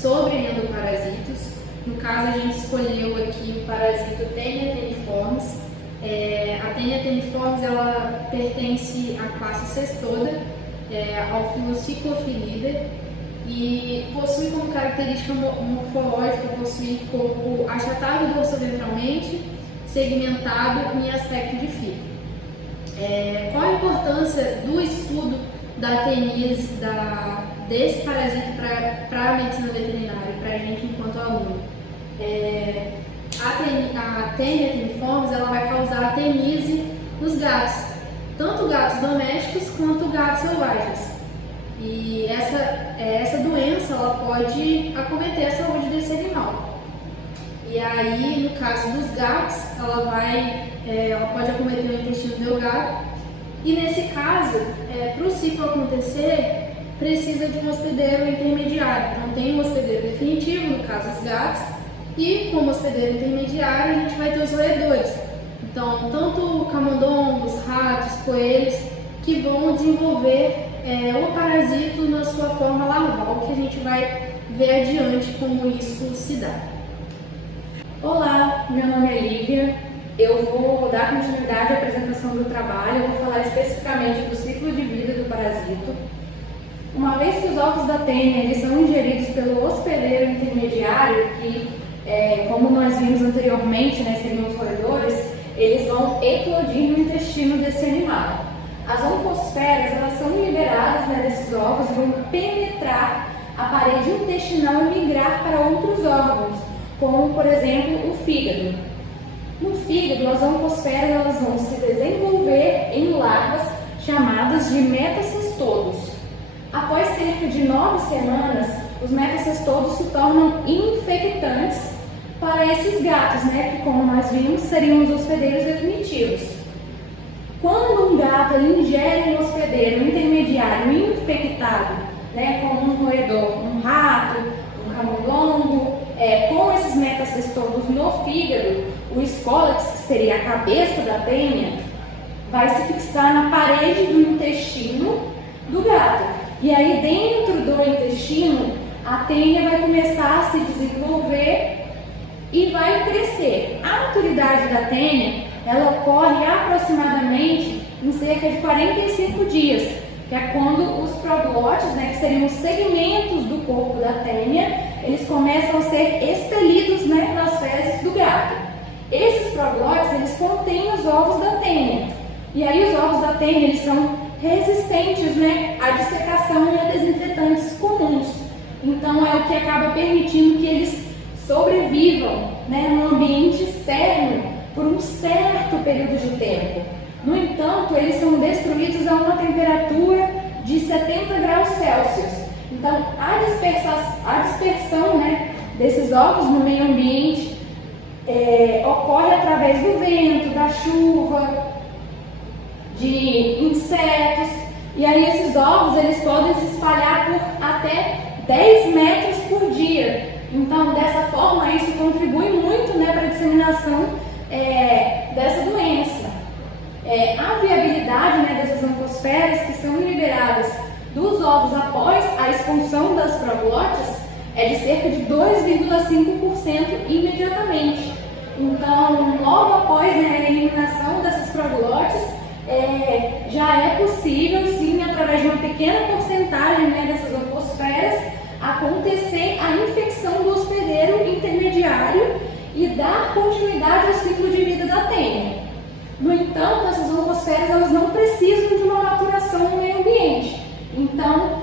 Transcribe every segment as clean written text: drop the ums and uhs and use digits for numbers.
sobre endoparasitos. No caso, a gente escolheu aqui o parasito Taenia teniformis. A Taenia teniformis ela pertence à classe Cestoda, ao filo Cyclophilidae, e possui como característica morfológica possuir corpo achatado dorsoventralmente, segmentado em aspecto de filo. Qual a importância do estudo da teníase desse parasito para a medicina veterinária, para a gente enquanto aluno? A Taenia teniformis ela vai causar atenise nos gatos, tanto gatos domésticos quanto gatos selvagens. E essa doença ela pode acometer a saúde desse animal. E aí, no caso dos gatos, ela pode acometer o intestino delgado. E nesse caso, para o ciclo acontecer, precisa de um hospedeiro intermediário. Então tem um hospedeiro definitivo, no caso os gatos, e como hospedeiro intermediário a gente vai ter os roedores. Então, tanto camundongos, ratos, coelhos, que vão desenvolver o parasito na sua forma larval, que a gente vai ver adiante como isso se dá. Olá, meu nome é Lívia. Eu vou dar continuidade à apresentação do trabalho. Eu vou falar especificamente do ciclo de vida do parasito. Uma vez que os ovos da Taenia eles são ingeridos pelo hospedeiro intermediário, que, como nós vimos anteriormente, seriam os roedores, eles vão eclodir no intestino desse animal. As oncosferas elas são liberadas desses ovos e vão penetrar a parede intestinal e migrar para outros órgãos, como, por exemplo, o fígado. No fígado, as oncosferas elas vão se desenvolver em larvas chamadas de metacestodos. Após cerca de 9 semanas, os metacestodos se tornam infectantes para esses gatos, que, como nós vimos, seriam os hospedeiros definitivos. Quando um gato ingere um hospedeiro intermediário infectado, como um roedor, um rato, um camundongo, com esses metacestodos no fígado, o escólex, que seria a cabeça da Taenia, vai se fixar na parede do intestino do gato. E aí dentro do intestino, a Taenia vai começar a se desenvolver e vai crescer. A maturidade da Taenia, ela ocorre aproximadamente em cerca de 45 dias, que é quando os proglótios, que seriam os segmentos do corpo da Taenia, eles começam a ser expelidos nas fezes do gato. Esses proglótios, eles contêm os ovos da Taenia. E aí os ovos da Taenia, eles são resistentes à dissecação e a desinfetantes comuns. Então é o que acaba permitindo que eles sobrevivam num ambiente externo por um certo período de tempo. No entanto, eles são destruídos a uma temperatura de 70 graus Celsius. Então, a dispersão desses ovos no meio ambiente ocorre através do vento, da chuva, de insetos. E aí esses ovos eles podem se espalhar por até 10 metros por dia. Então, dessa forma, isso contribui muito para a disseminação dessa doença. A viabilidade dessas oncosferas que são liberadas dos ovos após a expulsão das proglótias é de cerca de 2,5% imediatamente. Então, logo após a eliminação dessas proglótias, já é possível, sim, através de uma pequena porcentagem dessas oncosferas, acontecer a infecção do hospedeiro intermediário e dar continuidade ao ciclo de vida da Taenia. No entanto, essas oncosferas elas não precisam de uma maturação no meio ambiente. Então,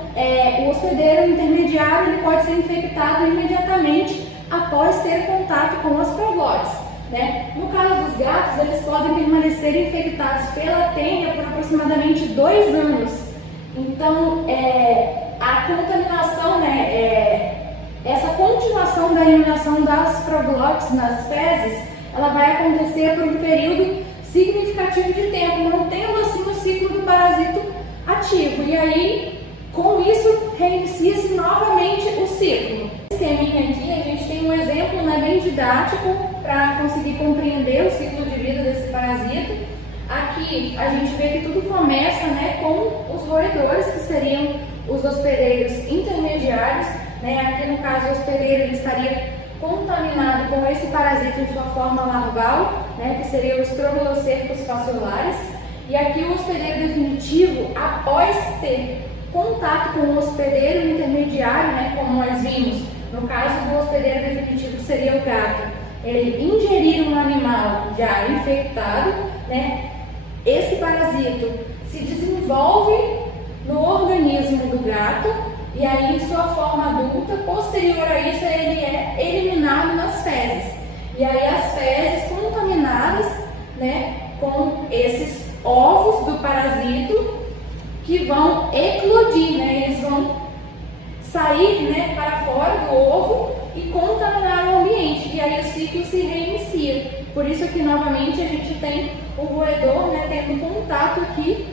o hospedeiro intermediário ele pode ser infectado imediatamente após ter contato com as proglótias. No caso dos gatos, eles podem permanecer infectados pela Taenia por aproximadamente 2 anos. Então, a contaminação, essa continuação da eliminação das proglótias nas fezes, ela vai acontecer por um período significativo de tempo, mantendo assim o ciclo do parasito ativo. E aí, com isso, reinicia-se novamente o ciclo. Nesse esqueminha aqui, a gente tem um exemplo bem didático para conseguir compreender o ciclo de vida desse parasito. Aqui a gente vê que tudo começa com os roedores, que seriam os hospedeiros intermediários. né? Aqui no caso o hospedeiro ele estaria contaminado com esse parasita em sua forma larval, né? Que seria os Trogonocercos fasciolares. E aqui o hospedeiro definitivo, após ter contato com o hospedeiro intermediário, né? Como nós vimos, no caso do hospedeiro definitivo seria o gato, ele ingerir um animal já infectado, né? Esse parasito se desenvolve no organismo do gato e aí em sua forma adulta, posterior a isso, ele é eliminado nas fezes. E aí as fezes contaminadas, né, com esses ovos do parasito que vão eclodir, né? Eles vão sair, né, para fora do ovo e contaminar o ambiente. E aí o ciclo se reinicia. Por isso que novamente a gente tem o roedor, né, tendo contato aqui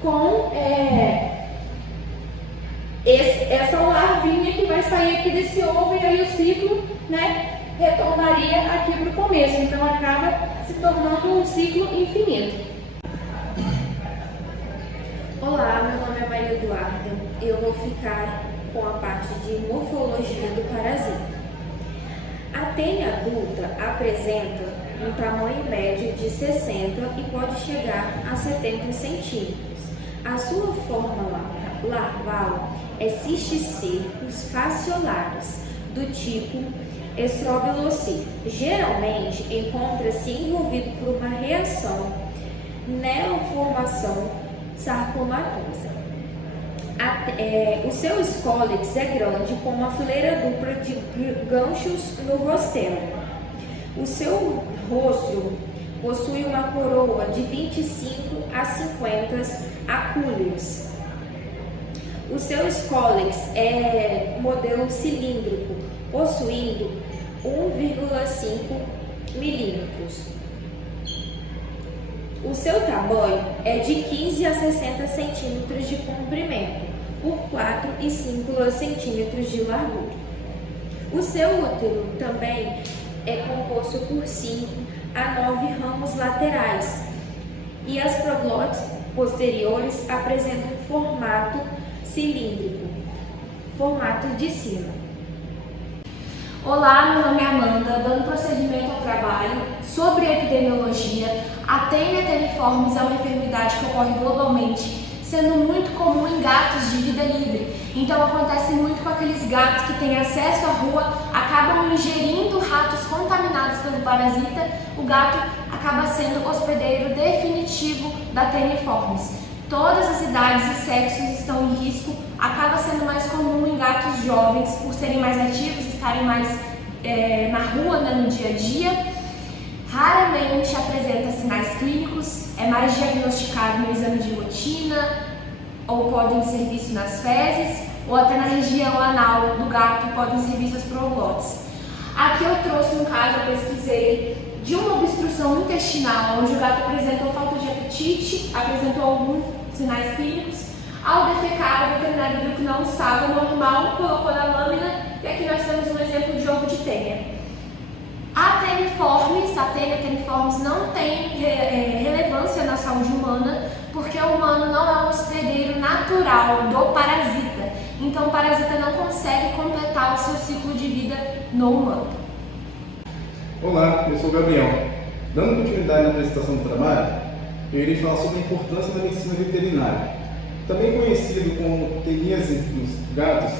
com essa larvinha que vai sair aqui desse ovo e aí o ciclo, né, retornaria aqui para o começo. Então acaba se tornando um ciclo infinito. Olá, meu nome é Maria Eduarda e eu vou ficar com a parte de morfologia do parasita. A tênia adulta apresenta um tamanho médio de 60 e pode chegar a 70 centímetros. A sua forma larval é cisticercos fasciolares, do tipo Estrobilocir. Geralmente encontra-se envolvido por uma reação neoformação sarcomatosa. O seu escólex é grande, com uma fileira dupla de ganchos no rostelo. O seu rosto possui uma coroa de 25 a 50 acúleos. O seu escólex é modelo cilíndrico, possuindo 1,5 milímetros. O seu tamanho é de 15 a 60 centímetros de comprimento por 4 e 5 centímetros de largura. O seu útero também é composto por 5 a 9 ramos laterais e as proglotes posteriores apresentam formato cilíndrico, formato de sino. Olá, meu nome é Amanda, dando prosseguimento ao trabalho sobre epidemiologia. A tênia teniformes é uma enfermidade que ocorre globalmente, sendo muito comum em gatos de vida livre. Então acontece muito com aqueles gatos que têm acesso à rua, acabam ingerindo ratos contaminados pelo parasita. O gato acaba sendo hospedeiro definitivo da teniformes. Todas as idades e sexos estão em risco, acaba sendo mais comum em gatos jovens, por serem mais ativos, estarem mais na rua, né, no dia a dia. Raramente apresenta sinais clínicos, é mais diagnosticado no exame de rotina, ou podem ser vistos nas fezes, ou até na região anal do gato podem ser vistas proglotes. Aqui eu trouxe um caso, eu pesquisei, de uma obstrução intestinal, onde o gato apresentou falta de apetite, apresentou alguns sinais clínicos. Ao defecar, o veterinário viu que não estava normal, colocou na lâmina, e aqui nós temos um exemplo de ovo de tênia. A tênia teniformes não tem relevância na saúde humana, porque o humano não é um hospedeiro natural do parasita. Então o parasita não consegue completar o seu ciclo de vida no humano. Olá, eu sou o Gabriel. Dando continuidade na apresentação do trabalho, eu irei falar sobre a importância da medicina veterinária. Também conhecido como teníase dos gatos,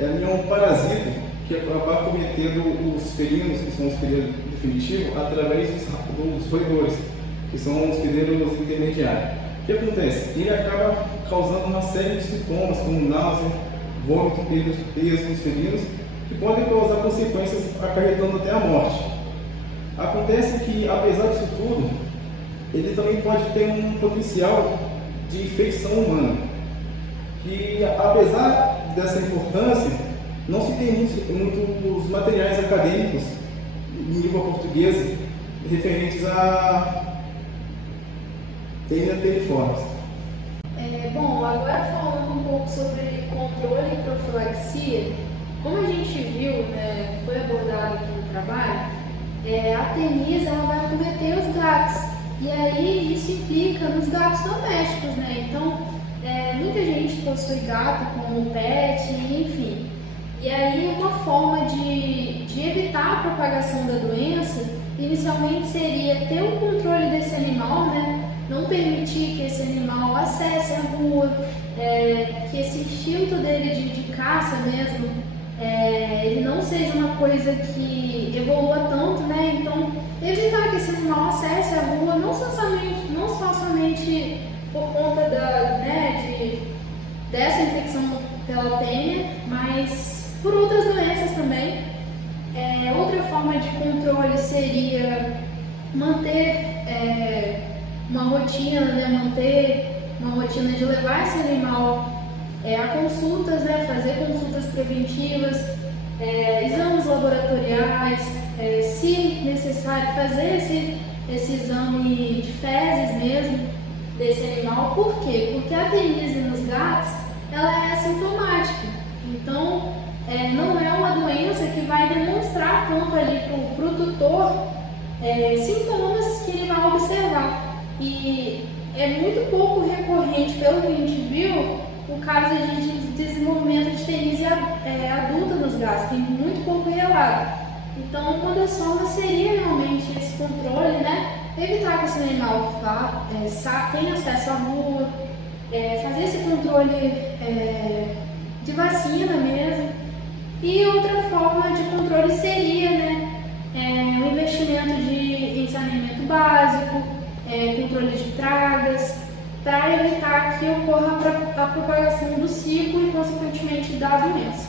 é um parasita que acaba cometendo os felinos, que são os hospedeiros definitivos, através dos roedores, que são os hospedeiros intermediários. O que acontece? Ele acaba causando uma série de sintomas, como náusea, vômito, peso nos felinos, que podem causar consequências acarretando até a morte. Acontece que, apesar disso tudo, ele também pode ter um potencial de infecção humana, que apesar dessa importância, não se tem muitos materiais acadêmicos em língua portuguesa referentes a tênia teniformes. Bom, agora falando um pouco sobre controle e profilaxia, como a gente viu, né, foi abordado aqui no trabalho, a teníase ela vai acometer os gatos, e aí isso implica nos gatos domésticos, né? Então, muita gente possui gato como pet, enfim. E aí uma forma de evitar a propagação da doença inicialmente seria ter o controle desse animal, né? Não permitir que esse animal acesse a rua, que esse instinto dele de caça mesmo, ele não seja uma coisa que evolua tanto, né? Então, evitar que esse animal acesse a rua, não só somente por conta dessa infecção pela tênia, mas por outras doenças também. Outra forma de controle seria manter uma rotina, né? Manter uma rotina de levar esse animal a consultas, né? Fazer consultas preventivas, exames laboratoriais, se necessário fazer esse exame de fezes mesmo desse animal. Por quê? Porque a ateníase nos gatos ela é assintomática, então não é uma doença que vai demonstrar tanto ali para o tutor sintomas que ele vai observar. E é muito pouco recorrente, pelo que a gente viu, o caso de desenvolvimento de teníase adulta nos gatos, tem muito pouco relato. Então, uma das formas seria realmente esse controle, né? Evitar que esse animal tenha acesso à rua, fazer esse controle de vacina mesmo. E outra forma de controle seria, né, o investimento em saneamento básico, controle de pragas, para evitar que ocorra a propagação do ciclo e, consequentemente, da doença.